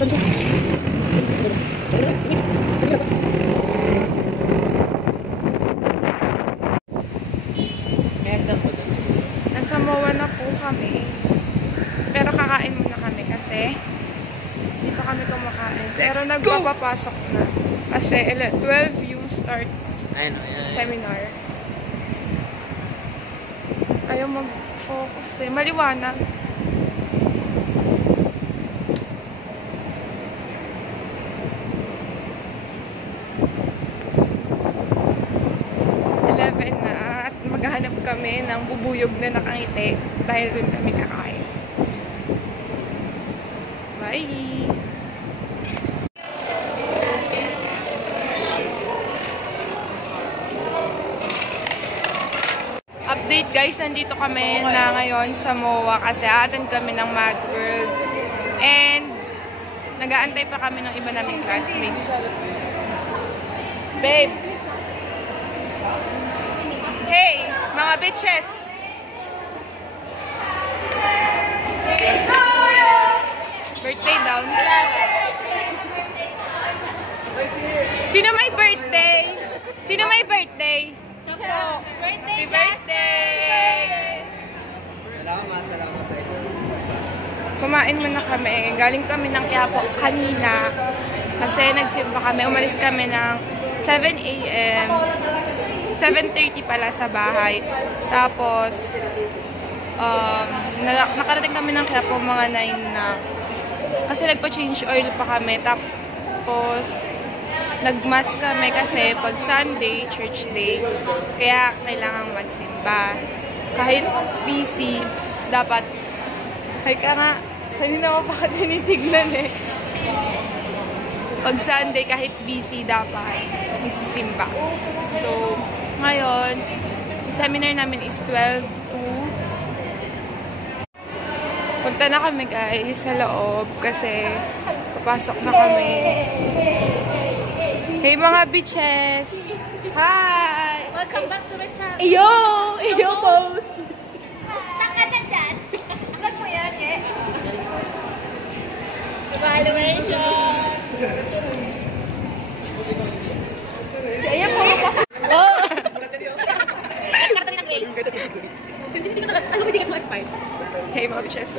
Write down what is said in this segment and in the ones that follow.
Nasa MOA na po kami. Pero kakain muna kami kasi hindi pa kami kumakain. Pero nagpapapasok na. Kasi 12 yung start seminar. Ayaw mag-focus eh. Maliwanag. Na at maghahanap kami ng bubuyog na nakangiti dahil dun kami nakain. Bye! Update guys, nandito kami na ngayon sa MOA kasi aattend kami ng Macworld and nag-aantay pa kami ng iba naming classmates. Babe! Hey, mga bitches! Birthday daw. Sino may birthday? Sino may birthday? Ako. Birthday! Happy birthday! Salamat sa inyo. Kumain muna kami. Galing kami ng Quiapo kanina. Kasi nagsimba kami. Umalis kami ng 7 AM. 7:30 pala sa bahay. Tapos, nakarating kami ng Quiapo mga 9 na. Kasi nagpa-change oil pa kami. Tapos, nagmask kami kasi pag Sunday, church day, kaya kailangan magsimba. Kahit busy, dapat, ay ka nga, kanina ko pa tinitignan eh. Pag Sunday, kahit busy, dapat magsisimba. So, ngayon, seminar namin is 12 to. Punta na kami guys sa loob kasi papasok na kami. Hey mga bitches! Hi! Welcome back to my channel. Iyo! Iyo both! Taka na dyan! Vlog mo yan, eh? Evaluation! Kaya po ako pa. Oh! Karta nilang gray. Ano ba di ka mo-expire? Hey mga bitches!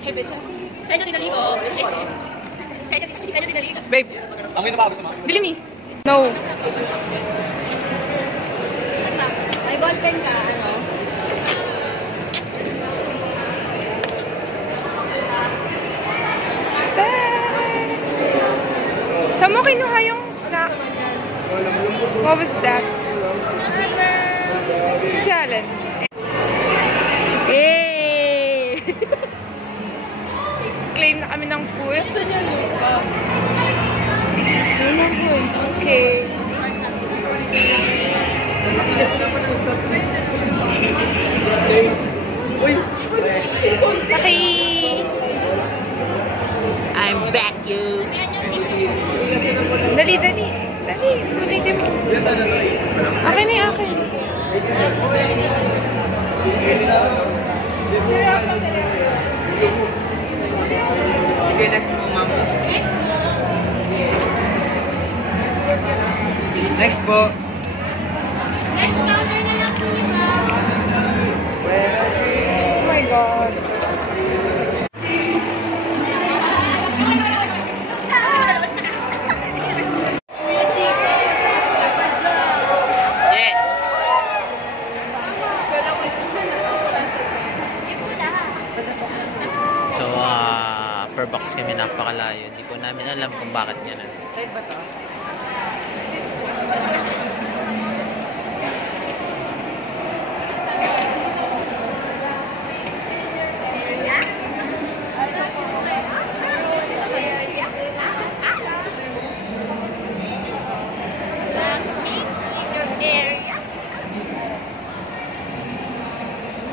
Hey bitches! Saan nyo dinaligo? Saan nyo dinaligo? Babe! Amoy na ba gusto mo? Dili me! No! May ballpen ka, ano? Saan mo kinuha yung snacks? What was that? Si Allen. Hey! Claim na kami ng food. Okay. Okay. I'm back, you. Dali, dali. Dali. Punitin mo. Akin na yung akin. Sige, next mo, ma'am. Next po. Next counter na lang po, Oh my God. So, per box kami napakalayo. Hindi po namin alam kung bakit ganun. Side ba to?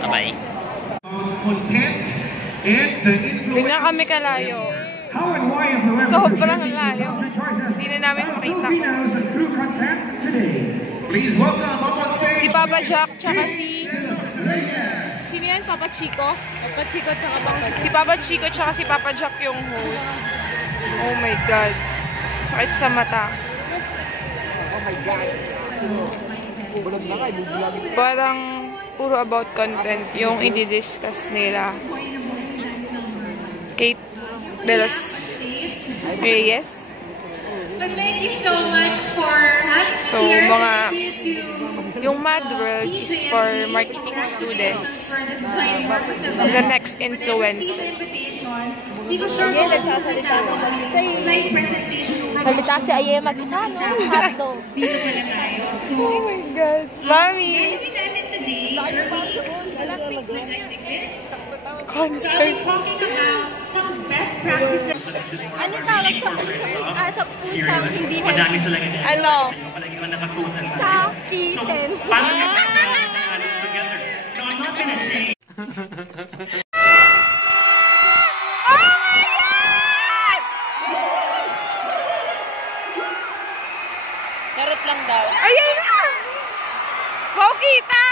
Bye-bye. Content and the Hindi na kami kalayo. how and why of the Sobrang layo. Hindi na namin makita. Filipinos through content today. Please welcome up on stage. Si Papa Jack tsaka si... Reyes. Sino yan? Papa Chico? Papa Chico tsaka Papa Si Papa Chico tsaka si Papa Jack yung host. Oh my God. Sakit sa mata. Oh my God. Bulag na kayo, bubulag. Parang puro about content yung i-discuss nila. Kate de los Reyes. But thank you so much for having So, me here. mga Thank you to yung Mad World is for marketing students. The next influencer. Hindi ko sure kung slide presentation. Halita si Aye mag-isa, no? Hotdog. Dito pala tayo. So, Oh my God. Mami! we attended today early projecting this. So, I'll Concert. be talking about some best practices. Ano tawag sa pusang hindi Madami healthy? sila ganyan. Ano? Palagi ko nakakutan. Sa kitten. Paano together? No, I'm not gonna say. Charot lang daw. Ayan na! Wow, kita!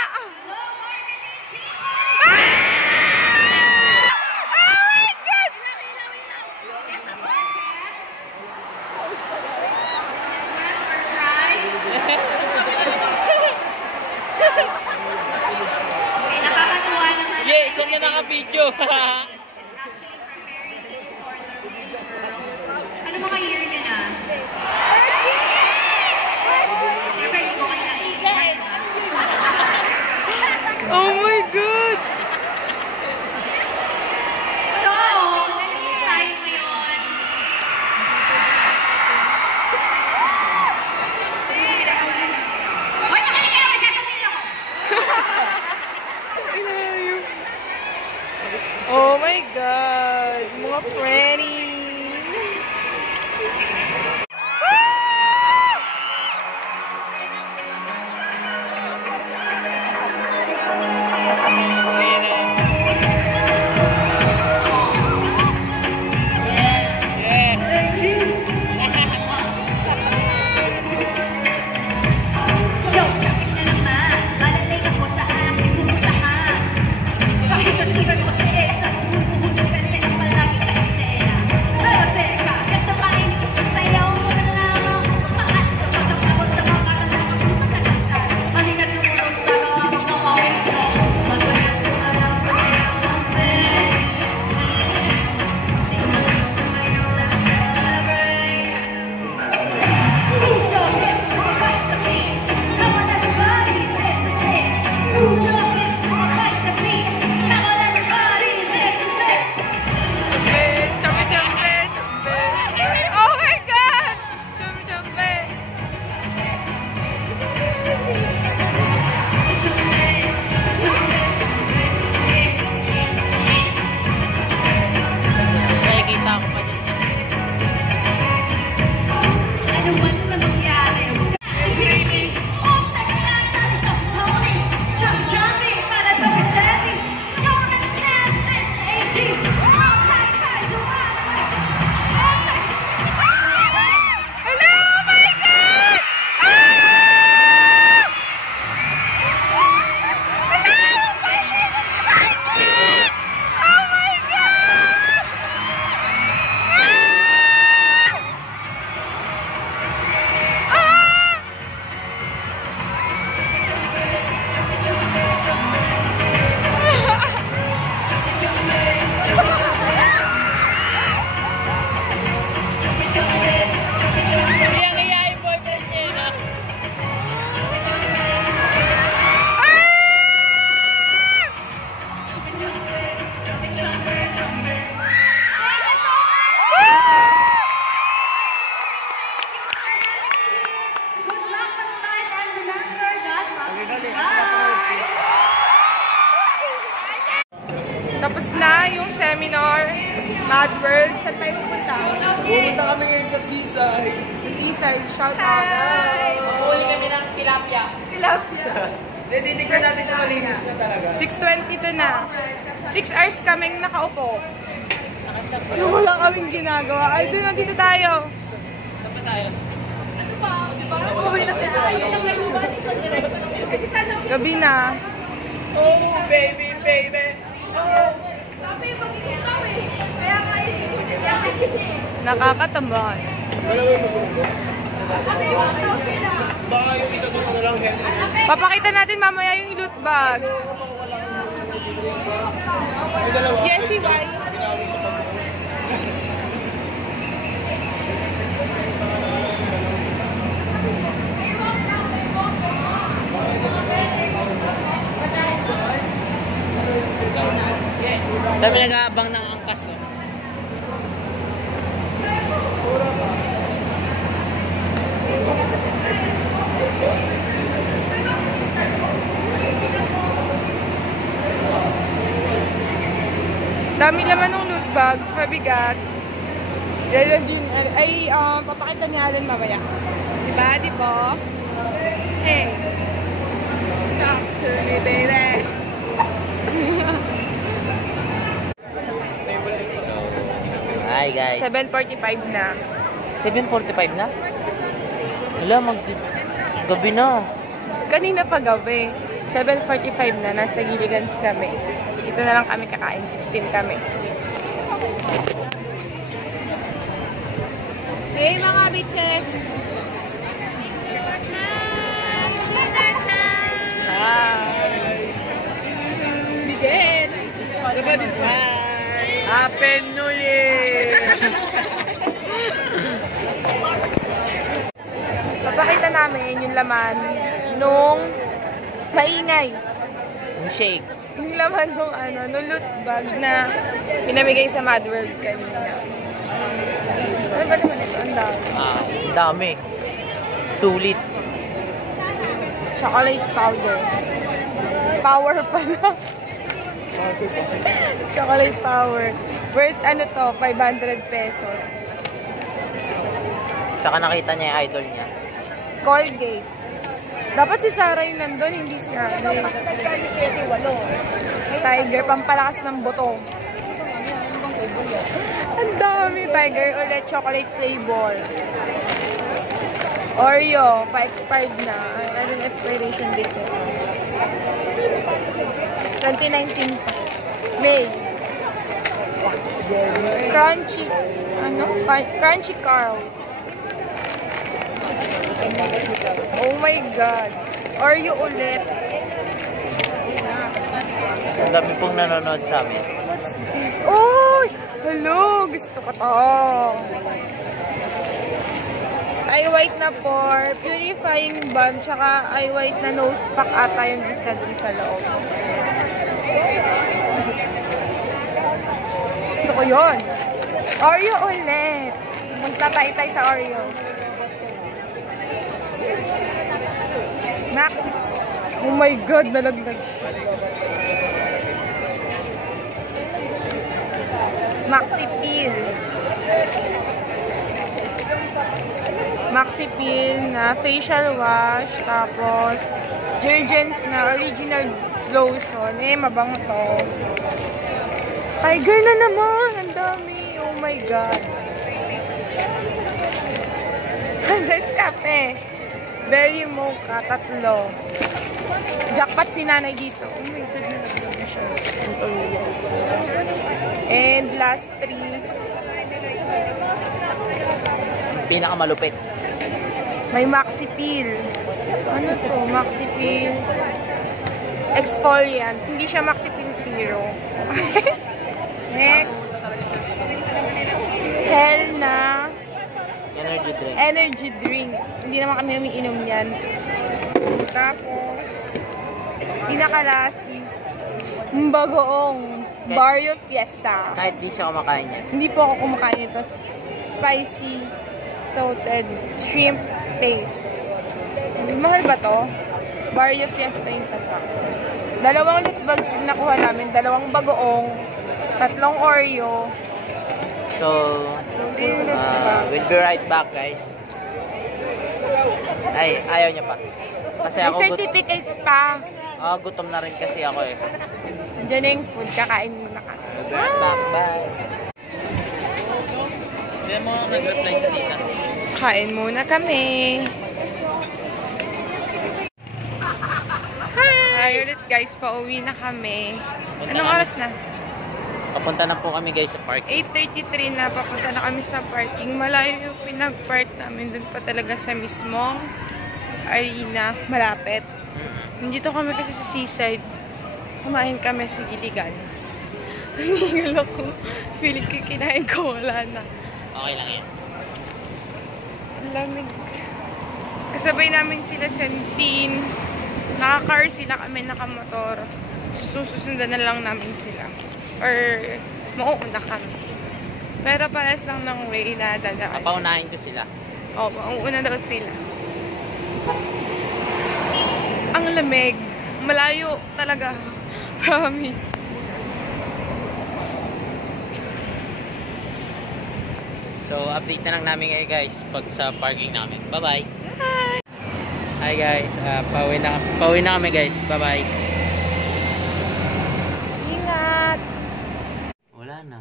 Nakakatuwa naman. Yes, saan na naka-video? Ano mga year niya na? Siyempre, hindi ko kayo naiingat. Oh my God! So, nandito tayo ngayon. Hoy, nakinig kayo! May sasabihin ako! Oh my God! Mga pretty! Yo, check na naman. Malaling ako sa aking pupuntahan. Kahit sa sigal ko sa EDSA, bumubundo peste ang palagi ka-eksena. Pero teka, kasamahin ko sa sayaw mo na lamang. Paas sa pagkakagod sa mga karamang puso na kasal. Halina't sumunod sa gawa mo ng awin ko. Magbayad ko na lang sa iyong amin. Simulan ko sa mayong let's celebrate. Move your hips, sumabay sa beat. Come on everybody, this is it. Move your hips, sumabay sa beat. Come on everybody, this is it. Chambe, chambe, chambe! Oh my God! Chambe, chambe! Nakikita ko pa din. Ano man na mangyari? Baby, oh, second lang sa likod si Tony. Jumpy, para sa resetting. Come on and dance, Miss AG. Rock, tight, tight, you are the way. Hello! Oh my God! Oh my God! Iyang-iya yung boyfriend niya, no? Good luck with life and remember God loves you. Bye! Tapos na yung seminar, Mad World. Saan tayo pupunta? Pumunta kami ngayon sa seaside. Sa Seaside. Shout out! Huli kami ng tilapia. Hindi ka natin na malinis na talaga. 6:22 na. 6 hours kaming nakaupo. Wala kaming ginagawa. Ay, doon na dito tayo. Saan ba tayo? Gabi na. Oh, baby, baby. Sabi, magiging kami. Kaya nga Nakakatambahan. Baka yung isa doon na lang head. Papakita natin mamaya yung loot bag. Yes, why? Dami nag-aabang ng angkas, oh. Dami naman ng loot bags, mabigat. Papakita ni Alan mamaya. Diba? Diba? Hey! Talk to me, baby! Hi guys. 7:45 na. 7:45 na? Wala, gabi na. Kanina pa gabi. 7:45 na. Nasa Gilligans kami. Dito na lang kami kakain. 16 kami. Hey mga bitches! Bigel! Happy New Year! Papakita namin yung laman nung maingay. Yung shake. Yung laman nung loot bag na pinamigay sa Mad World kanina. Ano ba naman ito? Ang dami. Dami. Sulit. Chocolate powder. Power pala. Chocolate power. Worth 500 pesos. Saka nakita niya yung idol niya. Colgate. Dapat si Sarah yung nandun, hindi si Harley. Tiger, pampalakas ng buto. Ang dami. Tiger ulit, chocolate flavor. Oreo, pa-expired na. Ano yung expiration date nito? 2019. May. Crunchy. Crunchy Carls. Oh my God. Oreo ulit. Ang dami pong nanonood sa amin. Oh! Hello! Gusto ko to. Eye white na for purifying balm, tsaka eye white na nose pack ata yung isa dun sa loob. Gusto ko yun. Oreo ulit. Magtatay-tay sa Oreo. Max. Oh my God, nalaglag siya. Maxi Peel. Maxi Peel na facial wash. Tapos, Jergens na original lotion. Mabango to. Tiger na naman. Ang dami. Oh my God. Nescafe. Berry mocha. 3. Jackpot si nanay dito. Oh my God. Nalaglag na siya. And last 3. Pinakamalupit. May Maxi Peel. Ano to? Maxi Peel. Exfoliant. Hindi siya Maxi Peel Zero. Next. Hell na Energy drink. energy drink. Hindi naman kami umiinom yan. Tapos, pinakalas is bagoong Barrio Fiesta. Kahit di siya kumakain yan. Hindi po ako kumakain ito. Spicy salted shrimp paste. Mahal ba to? Barrio Fiesta yung tata. 2 loot bags nakuha namin. 2 bagoong. 3 Oreo. So, we'll be right back, guys. Ay, ayaw niya pa. Kasi May ako certificate pa. gutom na rin kasi ako eh. Diyan na yung food. Kakain muna ka. We'll be right back. Bye. Hindi mo nag-reply sa tita. Kain muna kami. Hi ulit guys, pauwi na kami. Anong oras na? Papunta na po kami guys sa parking. 8:33 na, papunta na kami sa parking. Malayo yung pinag-park namin. Doon pa talaga sa mismong arena. Malapit. Nandito kami kasi sa seaside. Kumain kami sa Giligans. Nangingal ako. Feeling ko kinain ko, wala na. Okay lang yan. Ang lamig. Kasabay namin sila sa Tin. Naka-car sila, kami naka-motor. Susundan na lang namin sila. Or mauuna kami. Pero pares lang ng way na dadaan. Papaunahin ko sila. Oo, mauuna daw sila. Ang lamig. Malayo talaga. Promise. So, update na lang namin ngayon guys pag sa parking namin. Bye-bye! Hi guys, pauwi na kami guys. Bye-bye! Ingat! Wala na.